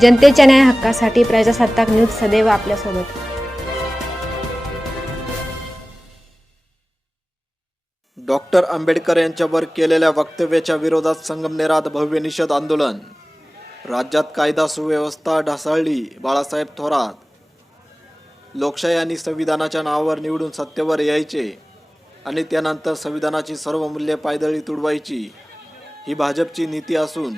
जनतेच्या न्याय हक्कासाठी प्रजासत्ताक न्यूज सदैव आपल्यासोबत. डॉक्टर आंबेडकर यांच्यावर केलेल्या वक्तव्याच्या विरोधात संगमनेरात भव्य निषेध आंदोलन. राज्यात कायदा सुव्यवस्था ढासळली बाळासाहेब थोरात. लोकशाही आणि संविधानाच्या नावावर निवडून सत्तेवर यायचे आणि त्यानंतर संविधानाची सर्व मूल्ये पायदळी तुडवायची ही भाजपची नीती असून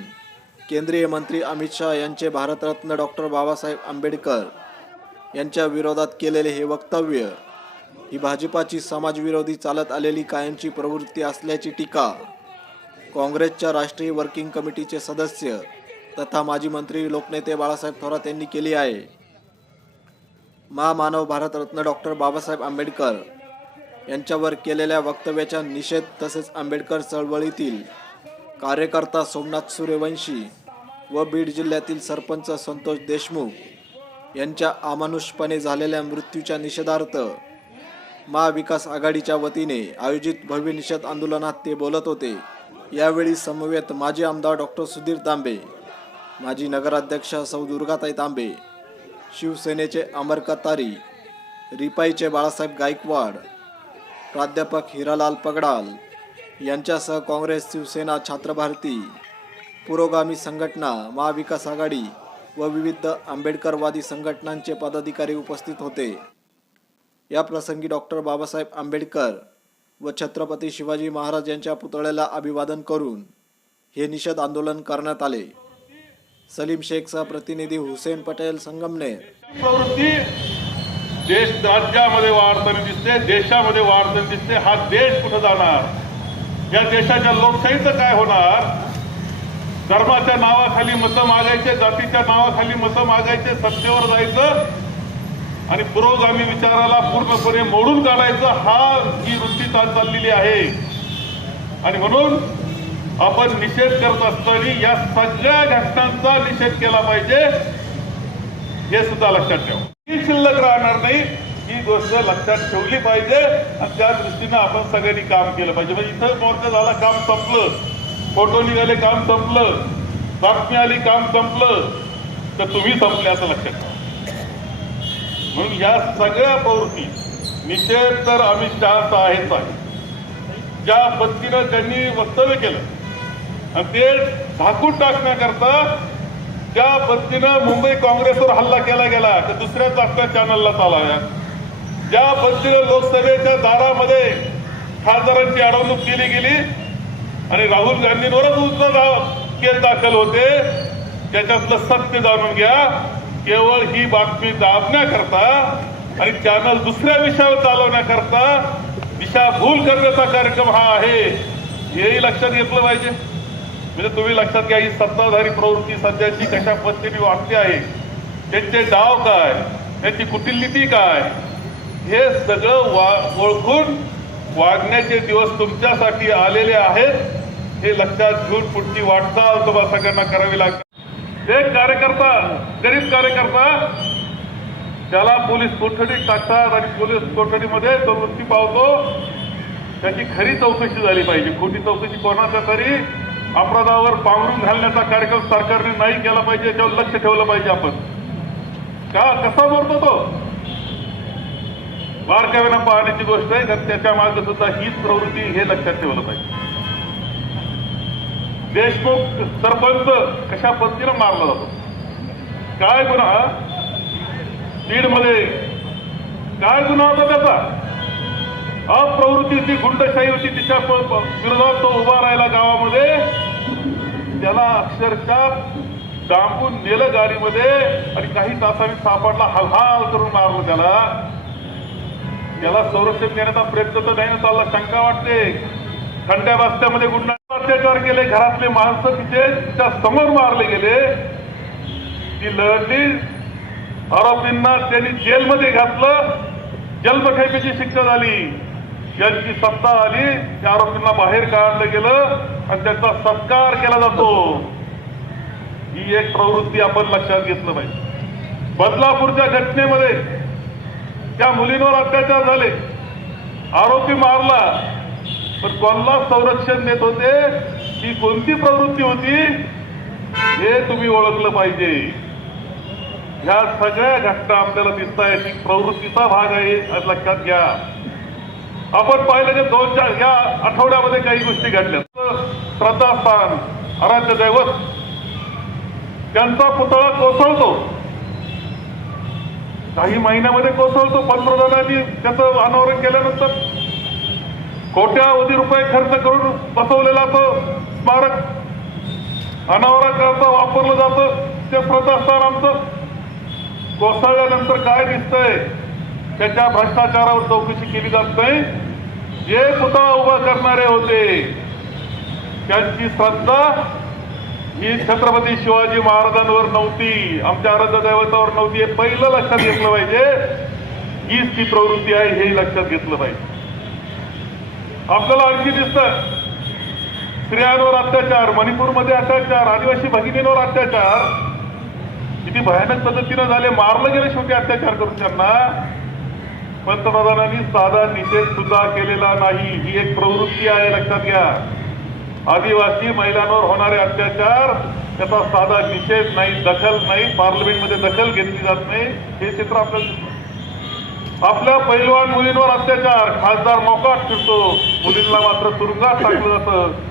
केंद्रीय मंत्री अमित शाह यांचे भारतरत्न डॉक्टर बाबासाहेब आंबेडकर यांच्या विरोधात केलेले हे वक्तव्य ही भाजपाची समाजविरोधी चालत आलेली कायमची प्रवृत्ती असल्याची टीका काँग्रेसच्या राष्ट्रीय वर्किंग कमिटीचे सदस्य तथा माजी मंत्री लोकनेते बाळासाहेब थोरात यांनी केली आहे. महामानव भारतरत्न डॉक्टर बाबासाहेब आंबेडकर यांच्यावर केलेल्या वक्तव्याचा निषेध तसेच आंबेडकर चळवळीतील कार्यकर्ता सोमनाथ सूर्यवंशी व बीड जिल्ह्यातील सरपंच संतोष देशमुख यांच्या अमानुषपणे झालेल्या मृत्यूच्या निषेधार्थ महाविकास आघाडीच्या वतीने आयोजित भव्य निषेध आंदोलनात ते बोलत होते. यावेळी समवेत माजी आमदार डॉक्टर सुधीर तांबे माजी नगराध्यक्ष सौ दुर्गाताई तांबे शिवसेनेचे अमर कतारी रिपाईचे बाळासाहेब गायकवाड प्राध्यापक हिरालाल पगडाल यांच्यासह काँग्रेस शिवसेना छात्रभारती पुरोगामी संघटना महाविकास आघाडी व विविध आंबेडकरवादी संघटनांचे पदाधिकारी उपस्थित होते. या प्रसंगी डॉक्टर बाबासाहेब आंबेडकर व छत्रपती शिवाजी महाराज यांच्या पुतळ्याला अभिवादन करून हे निषेध आंदोलन करण्यात आले. सलीम शेखचा प्रतिनिधी हुसेन पटेल संगमनेर. प्रवृत्ती देश राज्यामध्ये वाढताना दिसते देशामध्ये वाढताना दिसते हा देश कुठं जाणार? या देशाच्या लोकशाहीचं काय होणार? धर्माच्या नावाखाली मतं मागायचे जातीच्या नावाखाली मतं मागायचे सत्तेवर जायचं आणि पुरोगामी विचाराला पूर्णपणे मोडून काढायचं हा ही वृत्ती चाल चाललेली आहे. आणि म्हणून आपण निषेध करत असताना या सगळ्या घटनांचा निषेध केला पाहिजे हे सुद्धा लक्षात ठेवा. ही शिल्लक राहणार नाही ही गोष्ट लक्षात ठेवली पाहिजे आणि त्या दृष्टीनं आपण सगळ्यांनी काम केलं पाहिजे. म्हणजे इथं मोर्चा झाला काम संपलं. फोटो निघाले काम संपलं. बातमी आली काम संपलं. तर तुम्ही संपले असं लक्षात ठेवा. म्हणून या सगळ्या प्रवृत्ती निषेध तर अमित शहाचा आहेच आहे. ज्या पद्धतीनं त्यांनी वक्तव्य केलं आणि ते झाकून टाकण्याकरता ज्या पद्धतीनं मुंबई काँग्रेसवर हल्ला केला गेला तर दुसऱ्याच आपल्या चॅनलला चालाव्या. ज्या पद्धतीनं लोकसभेच्या दारामध्ये खासदारांची अडवणूक केली गेली आणि राहुल गांधींवरच उच्च केस दाखल होते. त्याच्यातलं सत्य जाणून घ्या. केवळ ही बातमी दाबण्याकरता आणि चॅनल दुसऱ्या विषयावर चालवण्याकरता दिशाभूल करण्याचा कार्यक्रम हा आहे. हेही लक्षात घेतलं पाहिजे. म्हणजे तुम्ही लक्षात घ्या ही सत्ताधारी प्रवृत्ती सध्याची कशा पद्धतीने वागते आहे. त्यांचे डाव काय? त्यांची कुटील काय? हे सगळं वा ओळखून वागण्याचे दिवस तुमच्यासाठी आलेले आहेत. हे लक्षात घेऊन पुढची वाटचाल तुम्हाला सगळ्यांना करावी लागते. एक कार्यकर्ता गरीब कार्यकर्ता त्याला पोलीस कोठडीत टाकतात आणि पोलीस कोठडीमध्ये तो मृत्यू पावतो त्याची खरी चौकशी झाली पाहिजे. खोटी चौकशी कोणाच्या तरी अपराधावर पांघरून घालण्याचा कार्यक्रम सरकारने नाही केला पाहिजे याच्यावर लक्ष ठेवलं पाहिजे आपण. का? कसा मरतो तो? बारकाव्यानं पाहण्याची गोष्ट आहे कारण त्याच्यामागे सुद्धा हीच प्रवृत्ती हे लक्षात ठेवलं पाहिजे. देशमुख सरपंच कशा पद्धतीनं मारला जातो? काय गुन्हा? बीडमध्ये काय गुन्हा होता त्याचा? अप्रवृत्तीची गुंडशाही होती तिच्या विरोधात तो उभा राहिला गावामध्ये. त्याला अक्षरशः डांबून नेलं गाडीमध्ये आणि काही तासांनी सापडला हलहाल करून मारलं त्याला. त्याला संरक्षण देण्याचा प्रयत्न तर नाही ना चालला शंका वाटते. थंड्या रस्त्यामध्ये गुंडा गेले घरातले माणसं तिथे तिच्या समोर मारले गेले. ती लढली. आरोपींना त्यांनी जेलमध्ये घातलं. जन्मठेपेची शिक्षा झाली. ज्यांची सत्ता आली त्या आरोपींना बाहेर काढलं गेलं आणि त्यांचा सत्कार केला जातो. ही एक प्रवृत्ती आपण लक्षात घेतलं पाहिजे. बदलापूरच्या घटनेमध्ये त्या मुलींवर अत्याचार झाले. आरोपी मारला. पण कोणाला संरक्षण देत होते? ही कोणती प्रवृत्ती होती? हे तुम्ही ओळखलं पाहिजे. ह्या सगळ्या घटना आपल्याला दिसत आहेत ही प्रवृत्तीचा भाग आहे आज लक्षात घ्या. आपण पाहिलं की दोन चार या आठवड्यामध्ये काही गोष्टी घडल्या. श्रद्धास्थान आराध्य दैवत. त्यांचा पुतळा कोसळतो. काही महिन्यामध्ये कोसळतो पंतप्रधानांनी त्याचं अनावरण केल्यानंतर. कोट्यावधी रुपये खर्च करून बसवलेला तो. स्मारक अनावराकरता वापरलं जातं. ते प्रथास्थान आमचं. कोसळल्यानंतर काय दिसतंय? त्याच्या भ्रष्टाचारावर चौकशी केली जात नाही. जे पुतळा उभा करणारे होते त्यांची श्रद्धा ही छत्रपती शिवाजी महाराजांवर नव्हती. आमच्या आराध्य दैवतावर नव्हती. हे पहिलं लक्षात घेतलं पाहिजे. हीच ती प्रवृत्ती आहे हे लक्षात घेतलं पाहिजे. आपल्याला आणखी दिसतं. स्त्रियांवर अत्याचार मणिपूरमध्ये अत्याचार आदिवासी भगिनींवर अत्याचार. किती भयानक पद्धतीनं झाले. मारलं गेले शेवटी अत्याचार करून त्यांना. पंतप्रधानांनी साधा निषेध सुद्धा केलेला नाही. ही एक प्रवृत्ती आहे लक्षात घ्या. आदिवासी महिलांवर होणारे अत्याचार त्याचा साधा निषेध नाही दखल नाही पार्लमेंटमध्ये दखल घेतली जात नाही. हे चित्र आपल्याला आपल्या पैलवान मुलींवर अत्याचार. खासदार मोकाट फिरतो. मुलींना मात्र तुरुंगात टाकलं जातं.